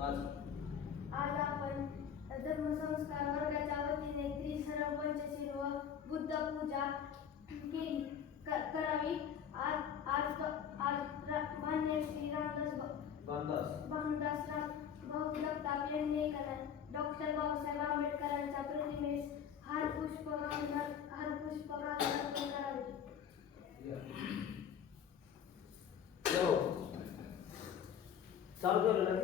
आज आपण धर्मसंस्कार वर्गाच्या वतीने त्रिसर्व पंचशील व बुद्ध पूजा केली करावी. आज मान्य श्री भानुदास भाऊ जगताप यांनी डॉक्टर बाबासाहेब आंबेडकरांच्या प्रतिमेस हारपुष्प घालून अर्पण करावे. चालू करू ना.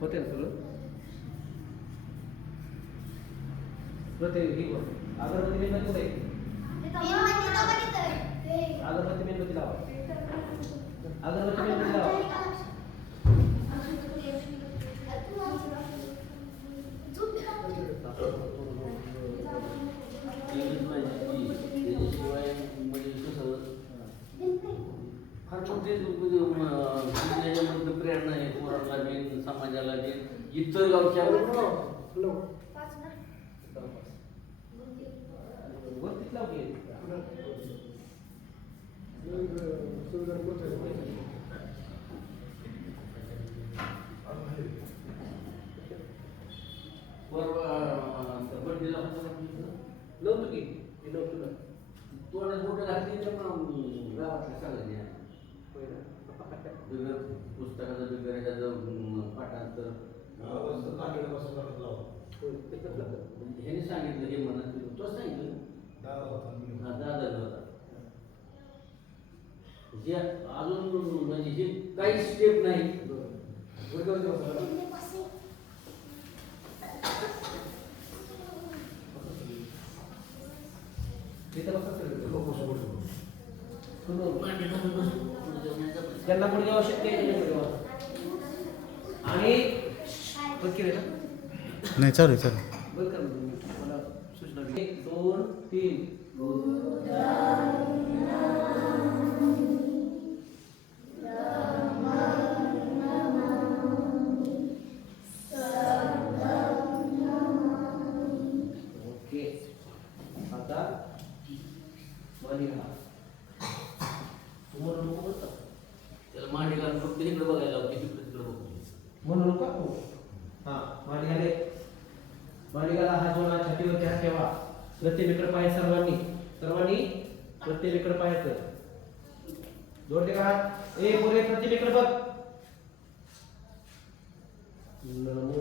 होते ना सगळं अगरबत्ती मेणबत्ती अगरबत्ती मेणबत्ती लावा. अगरबत्ती मेणबत्ती लावा. फार मोठे प्रेरणा आहे पोरांना बी समाजाला बी इतर गावच्या वरतीच लाव की. बड्डेला लावतो की लावतो ना. तोंडात मोठं घातली तर गावातल्या सगळ्यांनी बिगर पुस्तकाचं बिगर त्याचं पाठांतर ह्याने सांगितलं हे म्हणत तो सांगितलं दादा होता जे अजून म्हणजे हे काही स्टेप नाही. त्यांना पुढे आवश्यक आणि नाही चालू आहे चालू. मला सूचना 1 2 3 ओके. आता मालिका तुम्हाला नको बसता त्याला मांडीला फक्त इकडे बघायला होते तिकडे बघतो म्हणून नको. हां मालिकाले मालिकाला हात जोडा छातीवरती हात ठेवा. प्रतिमेकडे पाय सर्वांनी प्रतिमेकडे पाहायचं. जोडते का हात. ए पुरे प्रतिमेकडे बघ. नमो